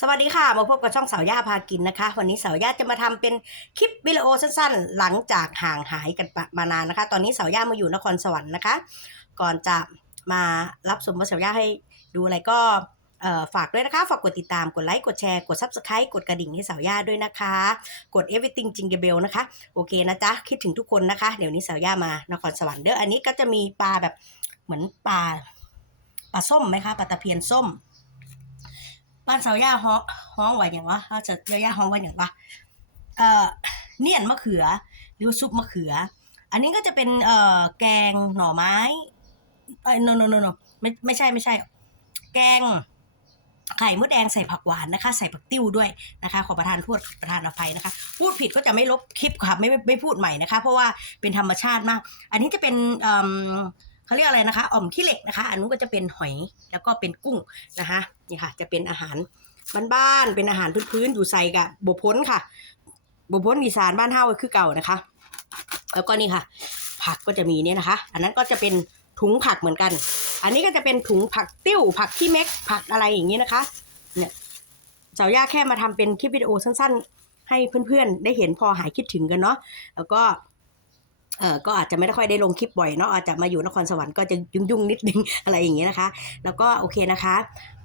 สวัสดีค่ะ มาพบกับช่องสาวย่าพากินนะคะ วันนี้สาวย่าจะมาทำเป็นคลิปวิดีโอสั้นๆ หลังจากห่างหายกันมานานนะคะ ตอนนี้สาวย่ามาอยู่นครสวรรค์นะคะ ก่อนจะมารับชมว่าสาวย่าให้ดูอะไรก็ฝากด้วยนะคะ ฝากกดติดตามกดไลค์กดแชร์กด subscribe กดกระดิ่งให้สาวย่าด้วยนะคะ กด everything จิงเบลนะคะ โอเคนะจ๊ะ คิดถึงทุกคนนะคะ เดี๋ยวนี้สาวย่ามานครสวรรค์เด้ออันนี้ก็จะมีปลาแบบเหมือนปลาปลาส้มไหมคะปลาตะเพียนส้ม บ้านสาวย่าฮ้องฮ้องว่าอย่างวะเขาจะย่าย่าฮ้องว่าอย่างวะเอ่อเนียนมะเขือ หรือซุปมะเขือ อันนี้ก็จะเป็นเอ่อแกงหน่อไม้เอ้ย no no no no ไม่ไม่ใช่ไม่ใช่ แกงไข่มดแดงใส่ผักหวานนะคะ ใส่ผักติ้วด้วยนะคะ ขอประทานโทษประทานอภัยนะคะ พูดผิดก็จะไม่ลบคลิปค่ะไม่ไม่ไม่พูดใหม่นะคะ เพราะว่าเป็นธรรมชาติมาก อันนี้จะเป็น เขาเรียกอะไรนะคะอ่อมขี้เหล็กนะคะ อันนู้นก็จะเป็นหอยแล้วก็เป็นกุ้งนะคะนี่ค่ะ จะเป็นอาหารบ้านๆเป็นอาหารพื้นๆอยู่ใส่กับบพ้นค่ะบพ้นอีสานบ้านเฮาคือเก่านะคะ แล้วก็นี่ค่ะ ผักก็จะมีเนี่ยนะคะ อันนั้นก็จะเป็นถุงผักเหมือนกัน อันนี้ก็จะเป็นถุงผักติ้ว ผักขี้เม็กผักอะไรอย่างนี้นะคะเนี่ยสาวย่าแค่มาทำเป็นคลิปวิดีโอสั้นๆ ให้เพื่อนๆ ได้เห็นพอหายคิดถึงกันเนาะแล้วก็ เออก็อาจจะไม่ได้ค่อยได้ลงคลิปบ่อยเนาะอาจจะมาอยู่นครสวรรค์ก็จะยุ่งๆนิดนึงอะไรอย่างเงี้ยนะคะ แล้วก็โอเคนะคะ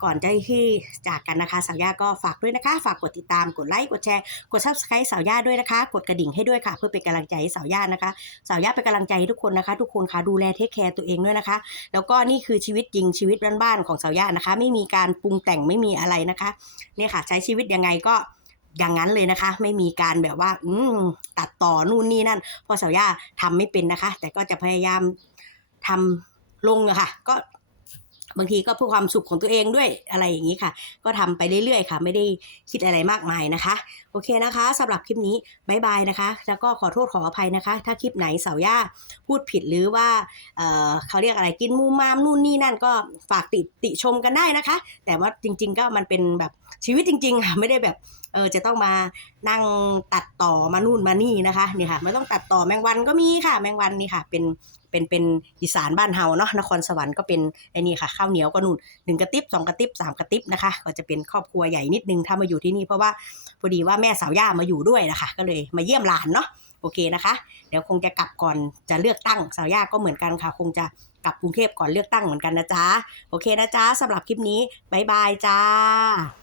ก่อนจะที่จากกันนะคะสาวย่าก็ฝากด้วยนะคะ ฝากกดติดตามกดไลค์กดแชร์กด subscribe สาวย่าด้วยนะคะ กดกระดิ่งให้ด้วยค่ะ เพื่อเป็นกำลังใจให้สาวย่านะคะ สาวย่าเป็นกำลังใจให้ทุกคนนะคะ ทุกคนค่ะดูแลเทคแคร์ตัวเองด้วยนะคะ แล้วก็นี่คือชีวิตจริงชีวิตบ้านๆของสาวย่านะคะ ไม่มีการปรุงแต่งไม่มีอะไรนะคะเนี่ยค่ะ ใช้ชีวิตยังไงก็ อย่างนั้นเลยนะคะ ไม่มีการแบบว่า อืตัดต่อนู่นนี่นั่นพ่อสาวย่าทำไม่เป็นนะคะ แต่ก็จะพยายามทำลงอะค่ะ ก็ บางทีก็เพื่อความสุขของตัวเองด้วยอะไรอย่างนี้ค่ะ ก็ทำไปเรื่อยๆค่ะ ไม่ได้คิดอะไรมากมายนะคะ โอเคนะคะสำหรับคลิปนี้บายบายนะคะ แล้วก็ขอโทษขออภัยนะคะ ถ้าคลิปไหนสาวย่าพูดผิดหรือว่าเเขาเรียกอะไรกินมูมามนู่นนี่นั่นก็ฝากติติชมกันได้นะคะ แต่ว่าจริง ๆ ก็มันเป็นแบบชีวิตจริงๆค่ะไม่ได้แบบเออจะต้องมานั่งตัดต่อมานู่นมานี่นะคะนี่ค่ะไม่ต้องตัดต่อแมงวันก็มีค่ะ แมงวันนี่ค่ะ เป็น เป็นเป็นอีสานบ้านเฮาเนาะนครสวรรค์ก็เป็นไอ้นี่ค่ะข้าวเหนียวก็นู่นหนึ่งกระติบสองกระติบสามกระติบนะคะ ก็จะเป็นครอบครัวใหญ่นิดนึงถ้ามาอยู่ที่นี่เพราะว่าพอดีว่าแม่สาวย่ามาอยู่ด้วยนะคะ ก็เลยมาเยี่ยมหลานเนาะโอเคนะคะ เดี๋ยวคงจะกลับก่อนจะเลือกตั้งสาวย่าก็เหมือนกันค่ะ คงจะกลับกรุงเทพก่อนเลือกตั้งเหมือนกันนะจ๊ะโอเคนะจ๊ะสำหรับคลิปนี้บายบายจ้า